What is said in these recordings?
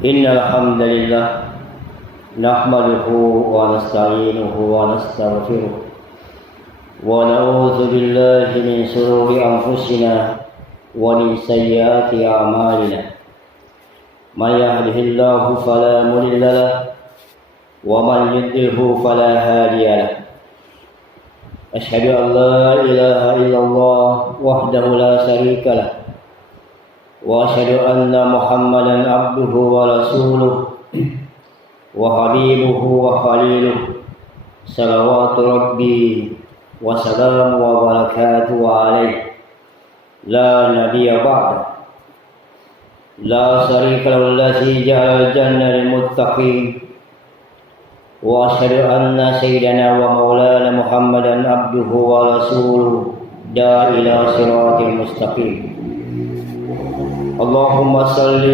إن الحمد لله نحمده ونستعينه ونستغفره ونعوذ بالله من شرور أنفسنا ومن سيئات أعمالنا من يهده الله فلا مضل له ومن يضلل فلا هادي له أشهد أن لا إله إلا الله وحده لا شريك له وأشهد أن محمدا عبده ورسوله وحبيبه وخليله صلوات ربي وسلام وبركاته عليه لا نبي بعده لا شريك له الذي جعل الجنة للمتقين وأشهد أن سيدنا ومولانا محمدا عبده ورسوله داعي إلى صراط المستقيم اللهم صل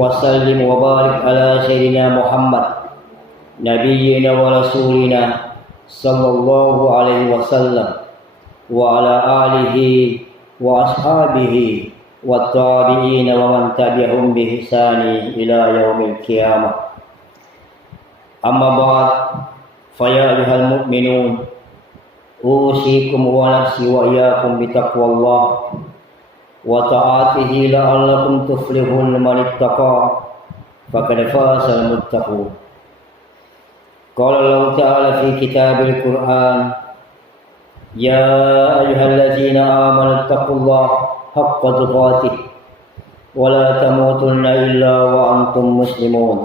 وسلم وبارك على سيدنا محمد نبينا ورسولنا صلى الله عليه وسلم وعلى آله وأصحابه والتابعين ومن تبعهم بإحسان إلى يوم القيامة أما بعد فيا أيها المؤمنون أوصيكم ونفسي وإياكم بتقوى الله وطاعته لعلكم تفلحون من اتقى فقد فاز المتقون قال الله تعالى في كتاب القرآن يا أيها الذين آمنوا اتقوا الله حق تقاته ولا تموتن إلا وأنتم مسلمون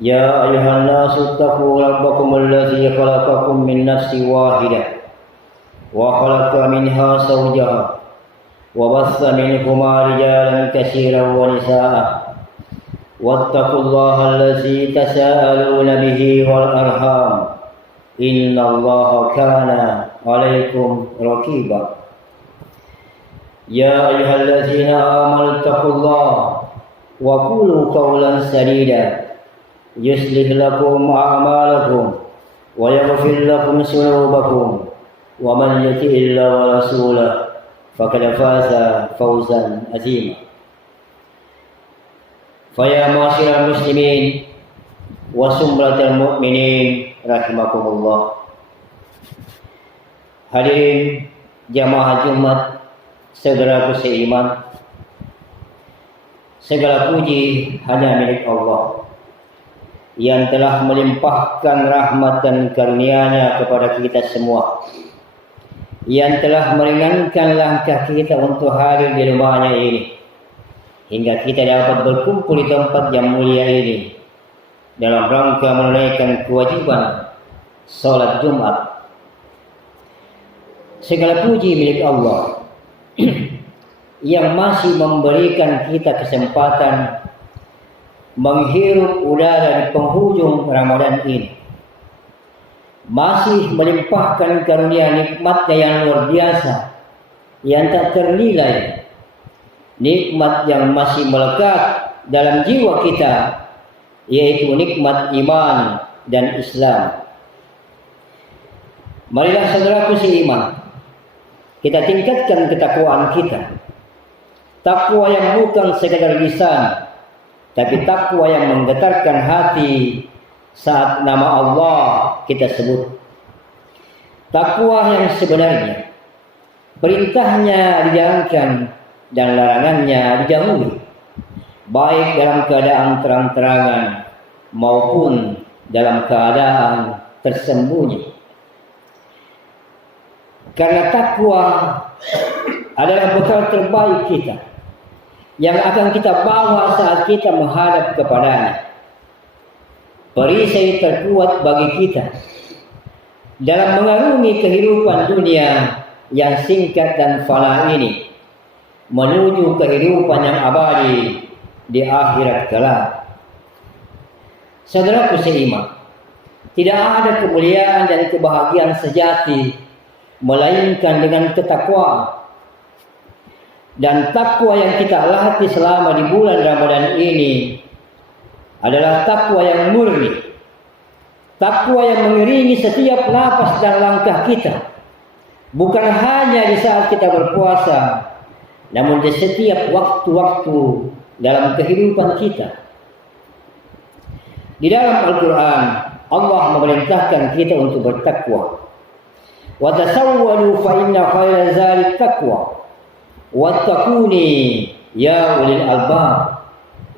يا أيها الناس اتقوا ربكم الذي خلقكم من نفس واحدة وخلق منها زوجها وبث منهما رجالا كثيرا ونساء واتقوا الله الذي تساءلون به والأرحام إن الله كان عليكم رقيبا يا أيها الذين آمنوا اتقوا الله وقولوا قولا سديدا يصلح لكم أعمالكم ويغفر لكم ذنوبكم ومن يطع الله ورسوله فقد فاز فوزا عظيما فيا معاشر المسلمين وسمرة المؤمنين rahimakumullah. Hadirin jamaah Jumat, saudaraku seiman, segala puji hanya milik Allah yang telah melimpahkan rahmat dan karunia-Nya kepada kita semua, yang telah meringankan langkah kita untuk hadir di rumahnya ini, hingga kita dapat berkumpul di tempat yang mulia ini dalam rangka menunaikan kewajiban salat Jumat. Segala puji milik Allah yang masih memberikan kita kesempatan menghirup udara di penghujung Ramadan ini, masih melimpahkan karunia nikmatnya yang luar biasa, yang tak ternilai, nikmat yang masih melekat dalam jiwa kita, yaitu nikmat iman dan Islam. Marilah saudaraku seiman, kita tingkatkan ketakwaan kita, takwa yang bukan sekadar lisan, tapi takwa yang menggetarkan hati saat nama Allah kita sebut. Takwa yang sebenarnya, perintahnya dijalankan dan larangannya dijauhi, baik dalam keadaan terang-terangan maupun dalam keadaan tersembunyi. Karena takwa adalah bekal terbaik kita yang akan kita bawa saat kita menghadap kepadanya. Perisai terkuat bagi kita dalam mengarungi kehidupan dunia yang singkat dan fana ini menuju kehidupan yang abadi di akhirat kelak. Saudaraku seiman, tidak ada kemuliaan dan kebahagiaan sejati melainkan dengan ketakwaan. Dan takwa yang kita latih selama di bulan Ramadan ini adalah takwa yang murni, takwa yang mengiringi setiap napas dan langkah kita, bukan hanya di saat kita berpuasa, namun di setiap waktu-waktu dalam kehidupan kita. Di dalam Al-Quran, Allah memerintahkan kita untuk bertakwa. Wa tasawwalu fa inna khayra zadi taqwa. Wattaquni ya ulil albab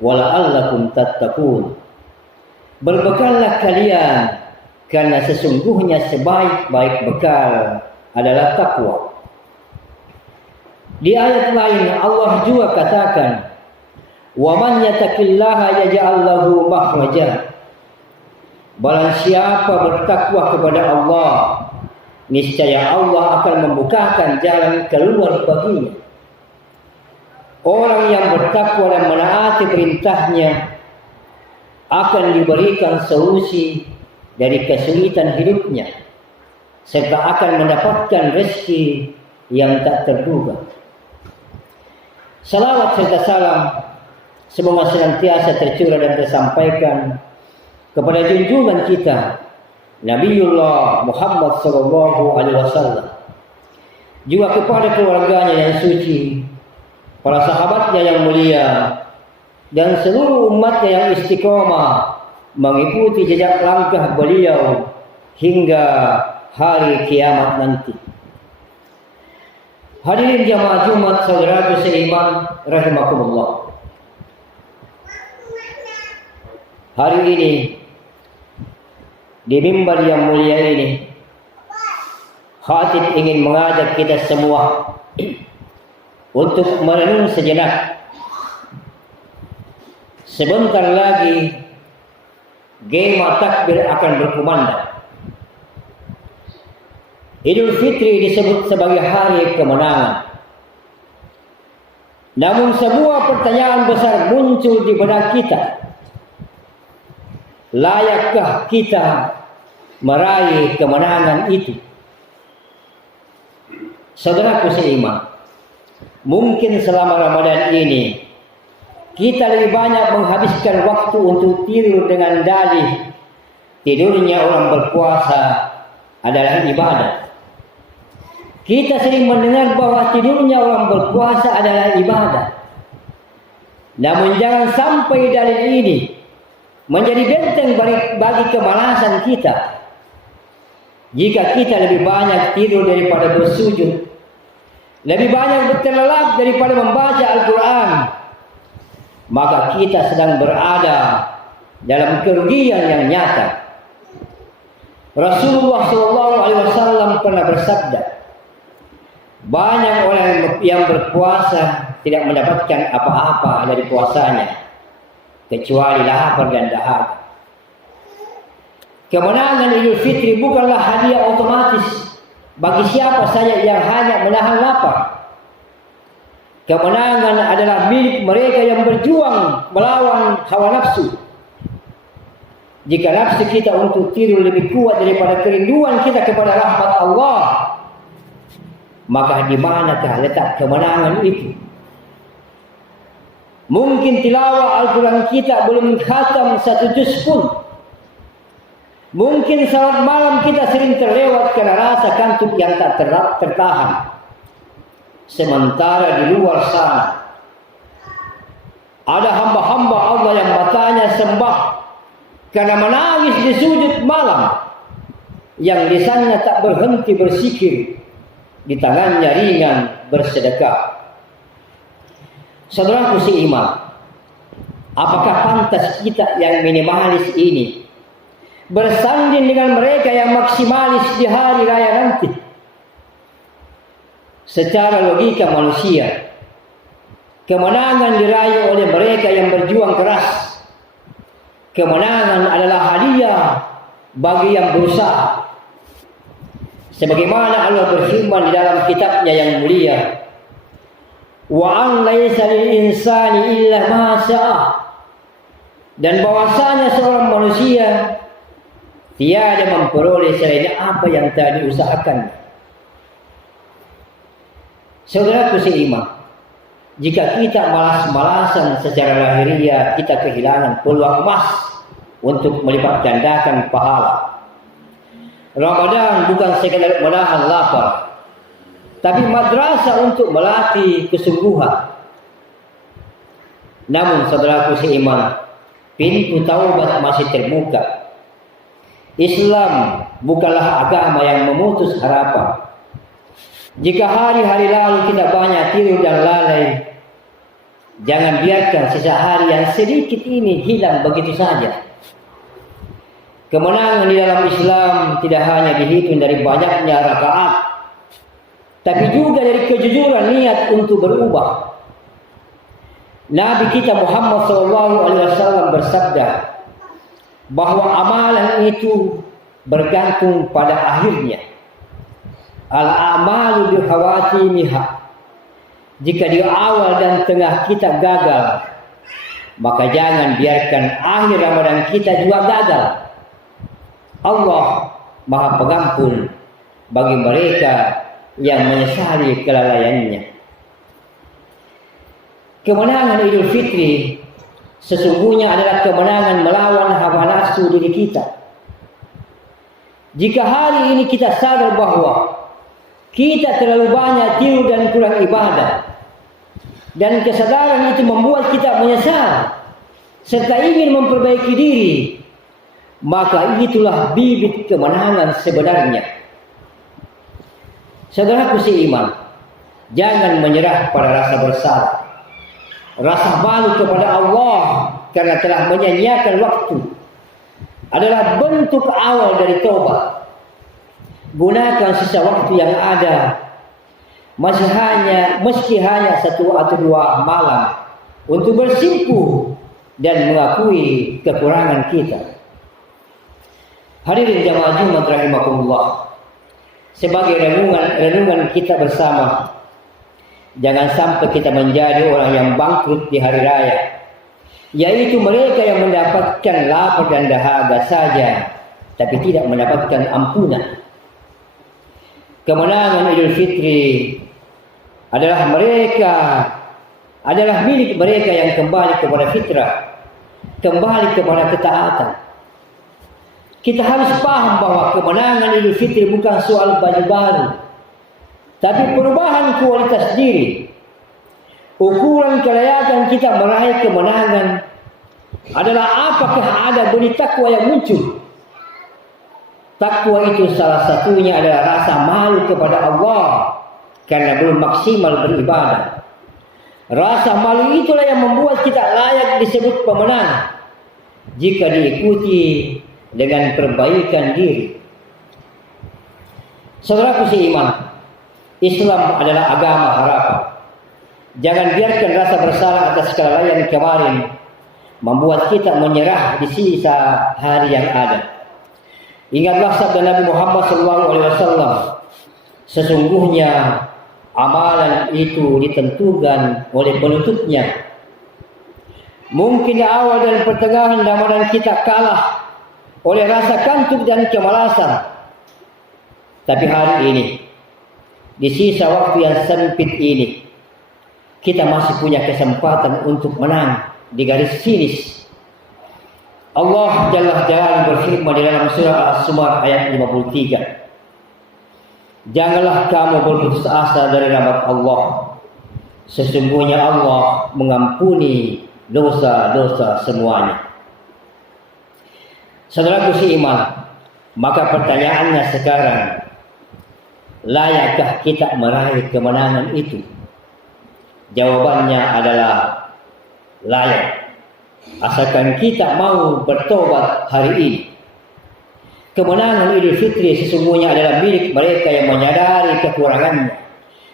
wa la'allakum tattaqun. Berbekallah kalian, karena sesungguhnya sebaik-baik bekal adalah takwa. Di ayat lain Allah juga katakan, wa man yattaqillaha yaj'al lahu makhraja. Barang siapa bertakwa kepada Allah, niscaya Allah akan membukakan jalan keluar baginya. Orang yang bertakwa dan menaati perintahnya akan diberikan solusi dari kesulitan hidupnya, serta akan mendapatkan rezeki yang tak terduga. Salawat serta salam semoga senantiasa tercurah dan tersampaikan kepada junjungan kita Nabiullah Muhammad SAW, juga kepada keluarganya yang suci, para sahabatnya yang mulia, dan seluruh umatnya yang istiqomah mengikuti jejak langkah beliau hingga hari kiamat nanti. Hadirin jamaah Jumat saudaraku seiman rahimakumullah. Hari ini di mimbar yang mulia ini, khatib ingin mengajak kita semua untuk merenung sejenak. Sebentar lagi gema takbir akan berkumandang. Idul Fitri disebut sebagai hari kemenangan. Namun sebuah pertanyaan besar muncul di benak kita. Layakkah kita meraih kemenangan itu? Saudaraku seiman, mungkin selama Ramadan ini kita lebih banyak menghabiskan waktu untuk tidur dengan dalih tidurnya orang berpuasa adalah ibadah. Kita sering mendengar bahwa tidurnya orang berpuasa adalah ibadah. Namun jangan sampai dalil ini menjadi benteng bagi kemalasan kita. Jika kita lebih banyak tidur daripada bersujud, lebih banyak terlelap daripada membaca Al-Quran, maka kita sedang berada dalam kerugian yang nyata. Rasulullah SAW pernah bersabda, banyak orang yang berpuasa tidak mendapatkan apa-apa dari puasanya, kecuali lapar dan dahaga. Kemenangan Idul Fitri bukanlah hadiah otomatis bagi siapa saja yang hanya menahan lapar. Kemenangan adalah milik mereka yang berjuang melawan hawa nafsu. Jika nafsu kita untuk tidur lebih kuat daripada kerinduan kita kepada rahmat Allah, maka di manakah letak kemenangan itu? Mungkin tilawah Al-Quran kita belum khatam satu juz pun. Mungkin salat malam kita sering terlewat karena rasa kantuk yang tak tertahan. Sementara di luar sana ada hamba-hamba Allah yang matanya sembah karena menangis di sujud malam, yang lisannya tak berhenti bersikir, di tangannya ringan bersedekah. Saudaraku seiman, apakah pantas kita yang minimalis ini bersanding dengan mereka yang maksimalis di hari raya nanti? Secara logika manusia, kemenangan diraih oleh mereka yang berjuang keras. Kemenangan adalah hadiah bagi yang berusaha. Sebagaimana Allah berfirman di dalam kitabnya yang mulia, wa an laisa lil insani illa ma syaa, dan bahwasanya seorang manusia tiada memperoleh selain apa yang telah diusahakan. Saudaraku seiman, jika kita malas-malasan secara lahiriah, kita kehilangan peluang emas untuk melipat gandakan pahala. Ramadan bukan sekadar menahan lapar, tapi madrasah untuk melatih kesungguhan. Namun saudaraku seiman, pintu taubat masih terbuka. Islam bukanlah agama yang memutus harapan. Jika hari-hari lalu kita banyak tidur dan lalai, jangan biarkan sisa hari yang sedikit ini hilang begitu saja. Kemenangan di dalam Islam tidak hanya dihitung dari banyaknya rakaat, tapi juga dari kejujuran niat untuk berubah. Nabi kita Muhammad SAW bersabda bahwa amalan itu bergantung pada akhirnya. Al-amalu bihawatimiha. Jika di awal dan tengah kita gagal, maka jangan biarkan akhir Ramadan kita juga gagal. Allah Maha Pengampun bagi mereka yang menyesali kelalaiannya. Kemenangan Idul Fitri sesungguhnya adalah kemenangan melawan hawa nafsu diri kita. Jika hari ini kita sadar bahwa kita terlalu banyak tidur dan kurang ibadah, dan kesadaran itu membuat kita menyesal serta ingin memperbaiki diri, maka itulah bibit kemenangan sebenarnya. Saudaraku seiman, jangan menyerah pada rasa bersalah, rasa malu kepada Allah karena telah menyia-nyiakan waktu adalah bentuk awal dari taubat. Gunakan sisa waktu yang ada, meski hanya 1 atau 2 malam, untuk bersimpuh dan mengakui kekurangan kita. Hadirin jamaah Jumat rahimakumullah, sebagai renungan kita bersama, jangan sampai kita menjadi orang yang bangkrut di hari raya, yaitu mereka yang mendapatkan lapar dan dahaga saja, tapi tidak mendapatkan ampunan. Kemenangan Idul Fitri adalah milik mereka yang kembali kepada fitrah, kembali kepada ketaatan. Kita harus paham bahwa kemenangan Idul Fitri bukan soal baju baru, tapi perubahan kualitas diri. Ukuran kelayakan kita meraih kemenangan adalah apakah ada benih takwa yang muncul. Takwa itu salah satunya adalah rasa malu kepada Allah karena belum maksimal beribadah. Rasa malu itulah yang membuat kita layak disebut pemenang jika diikuti dengan perbaikan diri. Saudaraku seiman, Islam adalah agama harapan. Jangan biarkan rasa bersalah atas kelalaian kemarin membuat kita menyerah di sisa hari yang ada. Ingatlah sabda Nabi Muhammad SAW, sesungguhnya amalan itu ditentukan oleh penutupnya. Mungkin di awal dan pertengahan Ramadan kita kalah oleh rasa kantuk dan kemalasan, tapi hari ini, di sisa waktu yang sempit ini, kita masih punya kesempatan untuk menang di garis finish. Allah Jalla Jalaluhu berfirman di dalam surah As-Zumar ayat 53. Janganlah kamu berputus asa dari rahmat Allah. Sesungguhnya Allah mengampuni dosa-dosa semuanya. Saudaraku seiman, maka pertanyaannya sekarang, layakkah kita meraih kemenangan itu? Jawabannya adalah layak, asalkan kita mau bertobat hari ini. Kemenangan Idul Fitri sesungguhnya adalah milik mereka yang menyadari kekurangannya,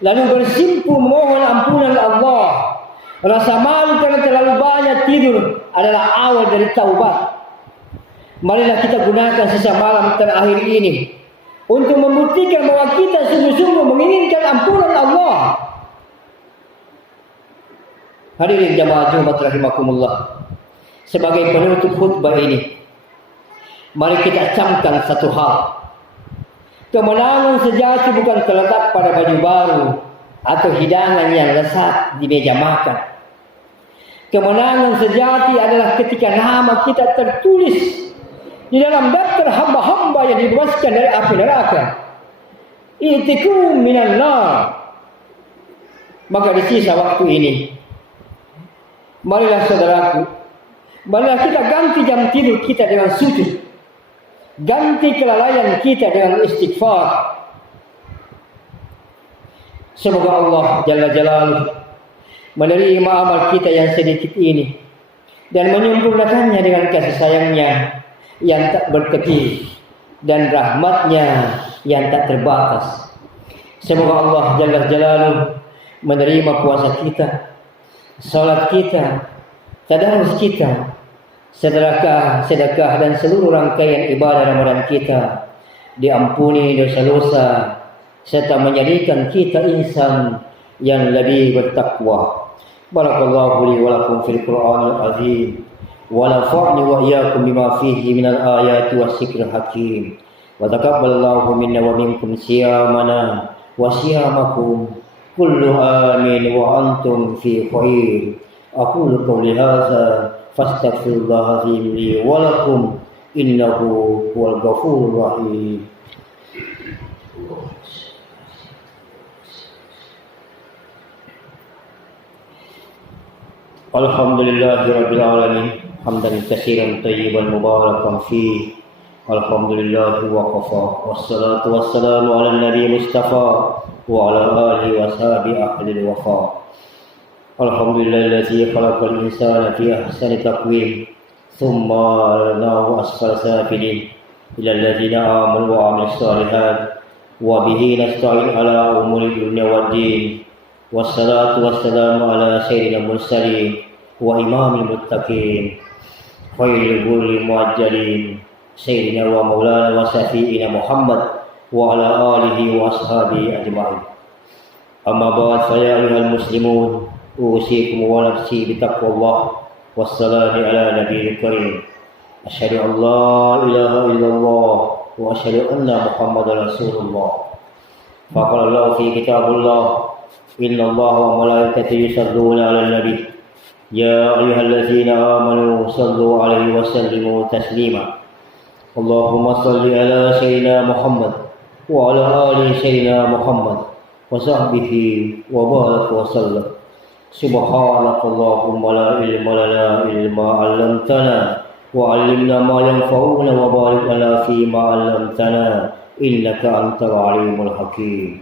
lalu bersimpuh memohon ampunan Allah. Rasa malu karena terlalu banyak tidur adalah awal dari taubat. Marilah kita gunakan sisa malam terakhir ini untuk membuktikan bahwa kita sungguh-sungguh menginginkan ampunan Allah. Hadirin jamaah Jumat rahimakumullah, sebagai penutup khutbah ini, mari kita camkan satu hal. Kemenangan sejati bukan terletak pada baju baru atau hidangan yang lezat di meja makan. Kemenangan sejati adalah ketika nama kita tertulis di dalam daftar hamba-hamba yang dibebaskan dari api neraka. Itikum minan nar. Maka di sisa waktu ini, marilah saudaraku, Malah kita ganti jam tidur kita dengan sujud. Ganti kelalaian kita dengan istighfar. Semoga Allah Jalla Jalaluhu menerima amal kita yang sedikit ini dan menyempurnakannya dengan kasih sayangnya yang tak berkedip dan rahmatnya yang tak terbatas. Semoga Allah Jalla Jalaluhu menerima puasa kita, salat kita, tadarus kita, sedekah dan seluruh rangkaian ibadah Ramadan kita, diampuni dosa-dosa serta menjadikan kita insan yang lebih bertakwa. Barakallahu li wa lakum fil Qur'anil azim wa nafa'ni wa iyyakum bima fihi minal ayati was-zikril hakim. Wa taqabbalallahu minna wa minkum siyamana wa siyamakum kullu amin wa antum fi khair. Aqulu qawli hadza fastaghfirullaha li wa lakum innahu huwal ghafurur rahim. Alhamdulillahirabbil alamin hamdan katsiran thayyiban mubarakan fi. Alhamdulillah wa qafa wassalatu wassalamu ala nabi mustafa wa ala alihi wa sahbihi ahli wafa. Alhamdulillazi khalaqal insana fi ahsani taqwim thumma ranahu asfal safilin ila alladzina amanu wa amilus shalihat wa bihi nasta'in ala umuri dunya waddin. Wassalatu wassalamu ala sayyidina mursalin wa imamil muttaqin khairil ghurri muajjalin sayyidina wa maulana wa syafi'ina Muhammad wa ala alihi wa ashabihi ajma'in. Amma ba'd, fa ya ayyuhal muslimun usikum wa nafsi bitaqwallah wassalamu ala nabiyil karim. Asyhadu an la ilaha illallah wa asyhadu anna Muhammadar Rasulullah. Faqala Allah fi kitabillah inna Allaha wa malaikatahu yusalluna 'alan nabi ya ayyuhallazina amanu sallu 'alaihi wa sallimu taslima. Allahumma salli ala sayyidina Muhammad wa ala ali sayyidina Muhammad wa sahbihi wa barik wa sallam. Subhanakallahumma la ilma lana illa 'allamtana wa 'allimna ma yanfa'una wa barik lana fi ma 'allamtana innaka antal 'alimul hakim.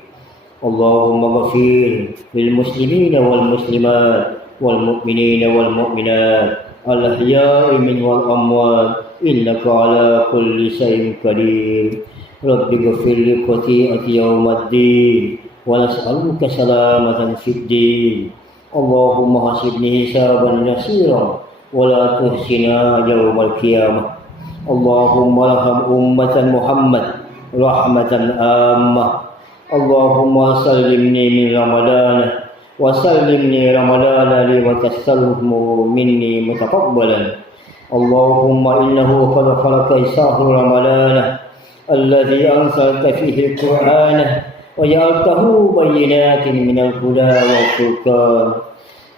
Allahumma ghafir lil muslimina wal muslimat wal mu'minina wal mu'minat al ahya'i min wal amwat innaka ala kulli syai'in qadir. Rabbi ghafir li khati'ati yawmiddin wa nas'aluka salamatan fid din. Allahumma hasibni hisaban yasiran wa la tuhsina yawmal qiyamah. Allahumma arham ummatan Muhammad rahmatan ammah. Allahumma sallimni min Ramadana wa sallimni Ramadana li wa tasallumu minni mutaqabbalan. Allahumma innahu qad khalaqa shahra Ramadana alladhi anzalta fihi al-Qur'ana wa ja'altahu bayyinatin min al-huda wal furqan.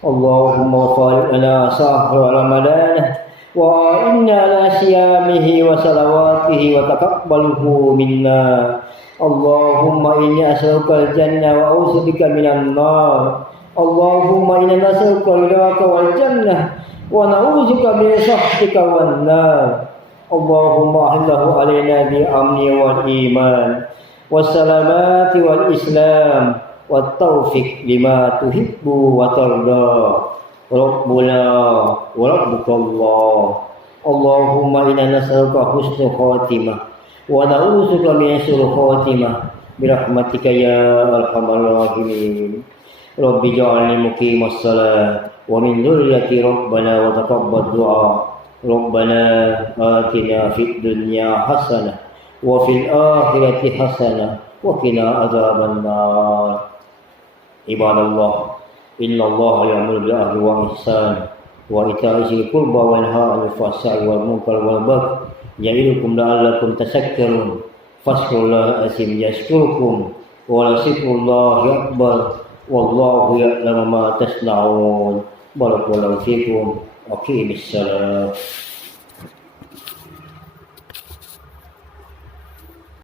Allahumma farid lana shahra Ramadana wa inna ala siyamihi wa salawatihi wa taqabbalhu minna. Allahumma inni as'aluka al-jannah wa a'udzubika minan nar. Allahumma inna nas'aluka ridhaka wal jannah wa na'udzuka min sakhatika wan nar. Allahumma ahillahu alaina bi amni wal iman was salamati wal islam wat taufiq lima tuhibbu wa tarda. Rabbuna wa rabbuka Allah. Allahumma inna nas'aluka husnul khatimah wa na'udzuka min syurril khatimah birahmatika ya arhamar rahimin. Rabbi ja'alni muqimas shalah wa min dzurriyyati rabbana wa taqabbal du'a. Rabbana atina fid dunya hasanah wa fil akhirati hasanah wa qina adzaban nar. Ibadallah, innallaha ya'muru bil 'adli wal ihsan wa ita'i dzil qurba wa yanha 'anil fahsya'i wal munkar wal baghi ya'idukum la'allakum tadhakkarun. Fazkurullaha azim yashkurukum wa la zikrullahi akbar wallahu ya'lamu ma tasna'un. Barakallahu fikum. Aqimis salat.